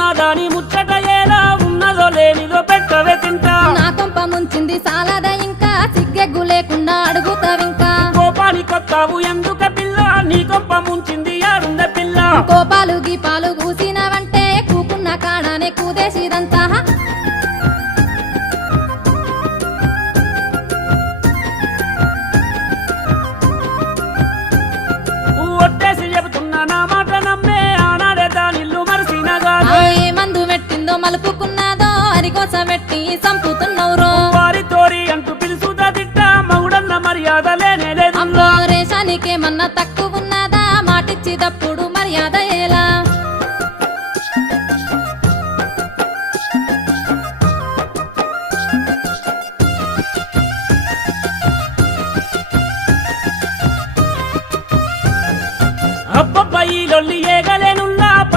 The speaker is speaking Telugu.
ఉన్నదాని ముచ్చట ఎలా ఉన్నదో లేనిదో పెట్టవే తింటా నా కొంప ముంచింది సాలద ఇంకా సిగ్గెగ్గు లేకుండా అడుగుతావింకా కోపాని కొత్తావు ఎందుక పిల్ల నీ కొంప ముంచింది ఆడుంద పిల్ల కోపాలు గీపాలు కూసినవంటే కూకున్న కాడానే కూదేసిదంతా ఒట్టేసి చెబుతున్నా నా మాట నమ్మే ఆనాడే దానిల్లు మరిసినగా ఏ మందు పెట్టిందో మలుపుకున్నదో అరికోస పెట్టి సంపుతున్నవురో వారి తోరి అంటూ పిలుసుదా తిట్ట మగుడన్న మర్యాద లేనే లేదు అమ్మో రేషానికేమన్నా తక్కువ